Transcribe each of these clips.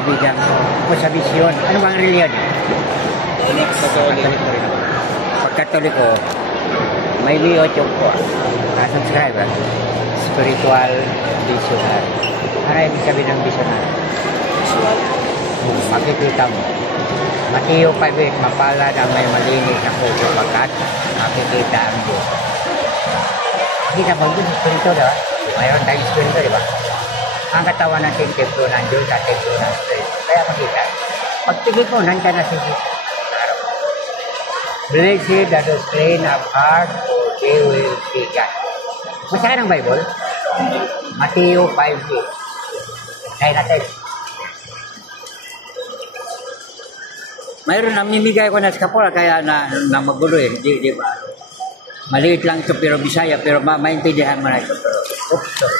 kaibigan ko sa misyon. Ano bang reliyon? Katoliko rin ako. Pag Katoliko, may YouTube ko. Subscribe. Spiritual Visionary. Ano ibig sabihin ng visionary? Visual. Makikita mo. Mateo 5:8, mapalad ang may malinis na puso pagkat makikita ang Diyos. Makita mo, Diyos, Espiritu, diba? Mayroon tayong Espiritu, diba? Ang katawan natin, templo ng Diyos at templo ng Espiritu. Kaya makita. Pagtigil mo, nandiyan na si Jesus. Blessed are those clean of heart, for they will see God. Masaya ng Bible? Mateo 5:8. Kaya natin. Mayroon namimigay ko na sa kapula kaya na magulo eh. Di ba? Maliit lang ito pero Bisaya pero maintindihan mo na ito. Oops, sorry.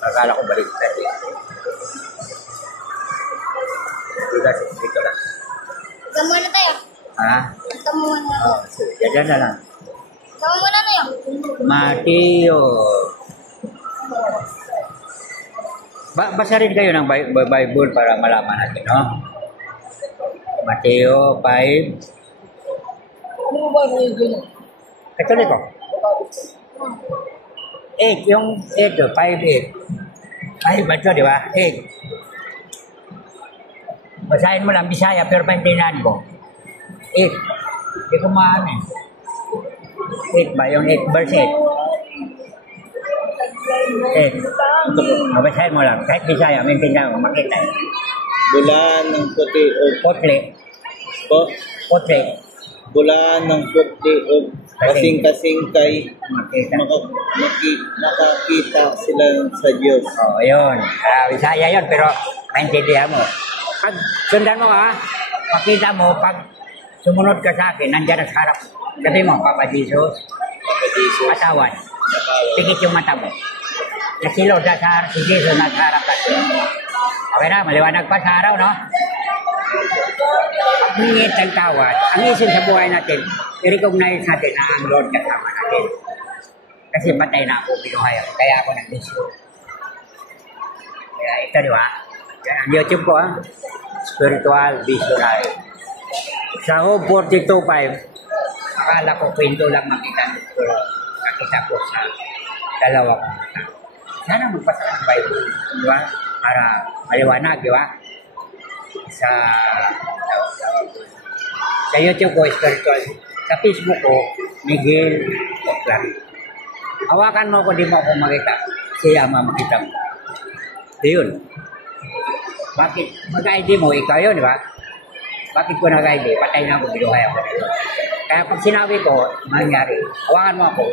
Akala ko balik tayo. Dito lang. Tama na tayo. Ha? Tama na. Yan na lang. Tama mo na tayo. Mateo. Basa rin kayo ng Bible para malaman natin, no? Mateo 5. Ano ba yung gano'n? Katoliko. 8, yung 8, 5, 8. 5 ba ito, di ba? 8. Basahin mo lang Bisaya, pero paintindihan ko. 8. Hindi ko maano eh. 8 ba? Yung 8, verse 8. 8. Basahin mo lang. Kahit Bisaya, maintindihan ko, makita eh. Bulaan ng puti o Potle. Potle. bulaan ng puti o kasing-kasing kay Makita. makakita sila sa Diyos. Oh, yun. Bisaya yun, pero maintindihan mo. Pag sundan mo makita mo, pag sumunod ka sa akin, nandiyan na sa harap. Sabi mo, Papa Jesus, patawan. Pikit yung mata mo. Nasilod na sa harap si Jesus, nasa harap ka. Okay na, maliwanag pa sa araw, no? Pag hingit ang tawad, ang isin sa buhay natin, i-recognize natin na ang Lord kasama natin. Kasi patay na ako, binuhay ako. Kaya ako nag-mission. Kaya ito, di ba? Ang YouTube ko, Spiritual Visionary. Sa Job 42:5, akala ko kwento lang makita nito. Pero nakita ko sa dalawang mata. Sana magbasa ng Bible, di ba? Para maliwanag, di ba? Sa YouTube ko, Spiritual. Sa Facebook ko, Miguel Oclari. Hawakan mo ko, di mo ako makita. Siya makita mo. Yun. Bakit? Mag-ID mo, ikaw yun, di ba? Bakit ko nag-ID? Patay na ako, binuhay ako. Kaya pag sinabi ko, mangyari. Hawakan mo ako,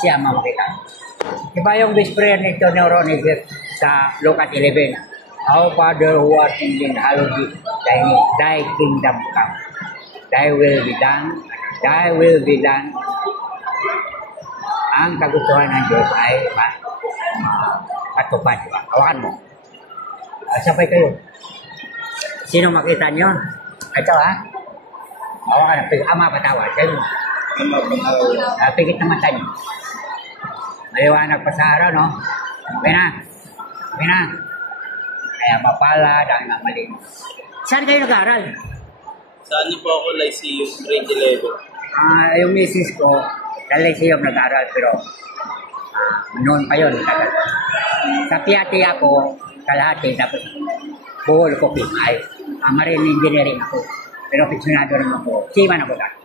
siya makita. Diba yung best prayer nito ni Ronnie sa Lucas 11? Our Father who art in heaven, hallowed be thy kingdom come. Thy will be done. Thy will be done. Ang kagustuhan ng Diyos ay matupad. Diba? Hawakan mo. Sabay kayo. Sino makita nyo? Ito hawakan. Ama patawad. Kayo mo. Pigit na mata nyo. Maliwanag pa sa araw, no? Okay na. Kaya mapala, dahil na mali. Saan kayo nag-aaral? Saan niyo po ako Lyceum, grade 11? Yung misis ko, sa Lyceum nag-aaral, pero noon pa yun. Sa Piati ako, kalahati, tapos buhol ko PI. Marine engineering ako. Pero aficionado rin ako. Seaman ako dati.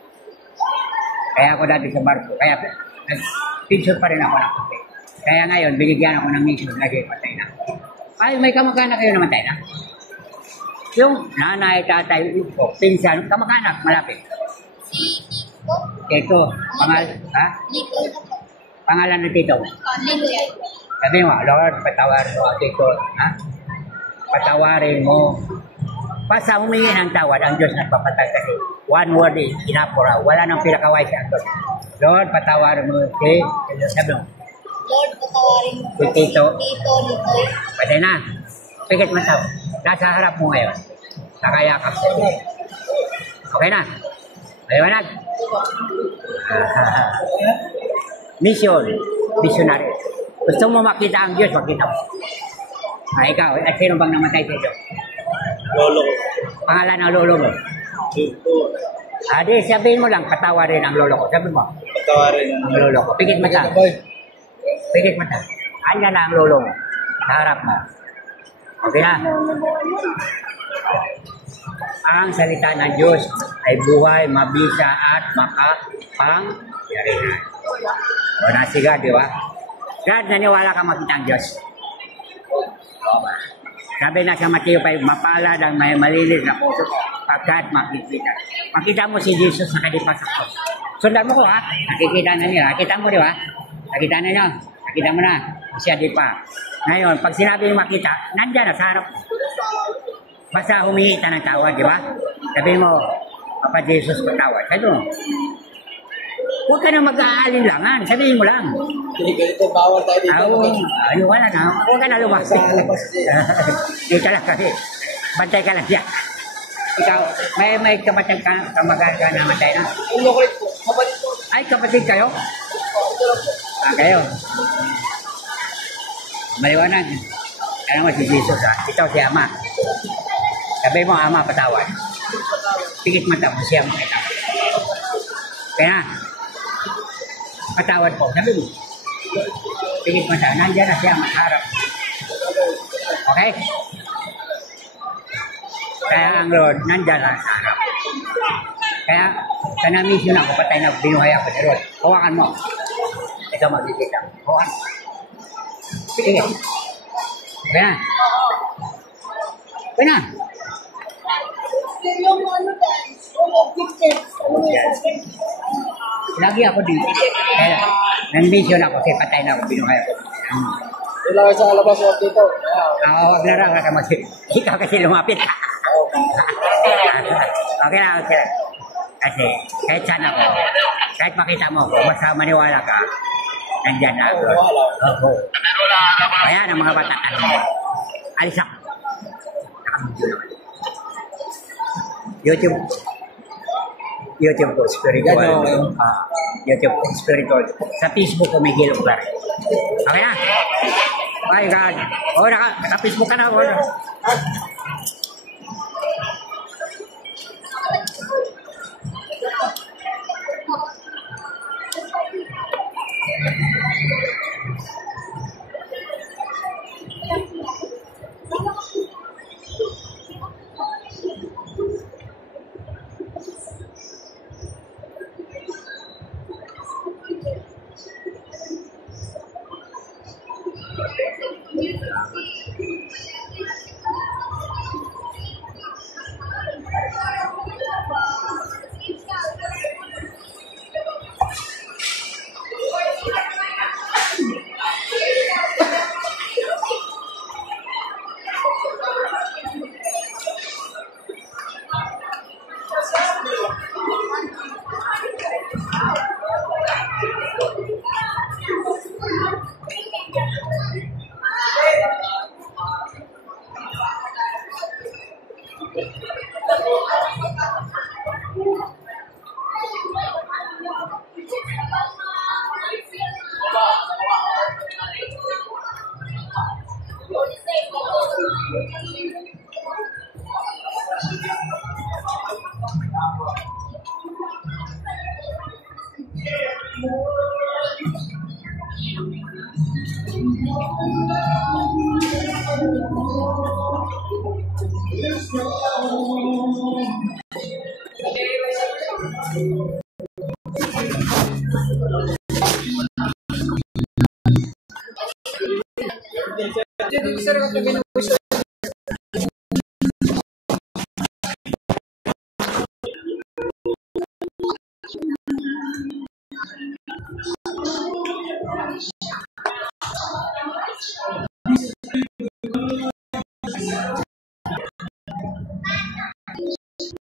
Kaya ako dati sa barko. Kaya pension pa rin ako ng kape. Kaya ngayon, binigyan ako ng mission. Lagi patay na. Ay, may kamag-anak kayo namatay na? Yung nanay, tatay, pinsan, kamag-anak, malapit. Si Tito. Ito, Tito. pangalan ng tito. Tito. Sabi mo, Lord, patawarin mo, tito. Patawarin mo. Basta humingi ng tawad, ang Diyos nagpapatay kasi one word is inapura. Wala nang pinakaway siya. Lord, patawarin mo. Okay? Sabi mo. Lord, patawarin mo. Si Tito. Tito, Nitoy. Pwede na. Pikit mo sa nasa harap mo ngayon. Nakayakap sa iyo. Okay na. Maliwanag. Mission. Missionary. Gusto mo makita ang Diyos, makita mo. Ikaw, at sino bang namatay sa iyo? Lolo ko. Pangalan ng lolo mo? Dito. Di, sabihin mo lang, patawarin ang lolo ko. Sabi mo, Patawarin ang lolo ko. Pigit mata. Pigit mata. Anya na ang lolo mo. Sa harap mo. Okay na? Ang salita ng Diyos ay buhay, mabisa at makapangyarihan. O nasiga, di ba? God, naniwala ka makita ang Diyos. O ba? Sabi na sa Mateo 5, mapalad ang may malinis na puso pagkat makikita. Makita mo si Jesus na kalipas sa cross. Sundan mo ko ha. Nakikita na niya. Nakita mo di ba? Nakita na niya. Nakita mo na. Siya di pa. Ngayon, pag sinabi yung makita, nandyan na sa harap. Basta humingi ka ng tawad, di ba? Sabi mo, Papa Jesus, patawad. Sabi mo, huwag ka na mag-aalinlangan. Sabihin mo lang. Ganito, bawal tayo dito. Ayun ka na. Huwag ka na lumasi. Hindi ka lang kasi. Bantay ka lang siya. Ikaw, may kapatid ka, kamag-aral ka namatay na? Ulo ko ito. Kapatid ko. Ay, kapatid kayo? Kayo. Maliwanag. Kaya mo si Jesus ha. Ikaw si Ama. Sabi mo, Ama, patawad. Pigit mata mo siya makita. Kaya, patawad po. Sabi mo. Pigit mata. Nandiyan na siya magharap. Okay? Kaya ang Lord, nandiyan na sa harap. Kaya, kanamisyon ako, patay na, binuhay ako ni Lord. Hawakan mo. Ikaw magkikita. Hawakan mo. Sige. Okay na. Okay na. Yung ano guys, yung objective. Lagi ako dito. Kaya, nang-mission ako kasi patay na ako, binuhay ako. Kailangan sa alabas huwag dito. Huwag na lang ka mag- Ikaw kasi lumapit ka. Okay na, okay na. Kasi, kahit saan ako, kahit makita mo ako, basta maniwala ka, nandyan na ako. Oo. Kaya ng mga bata, alis ako. YouTube ko, spiritual. YouTube ko, spiritual. Sa Facebook ko, may hilong pa rin. Okay na? Okay, God. O, sa Facebook ka na.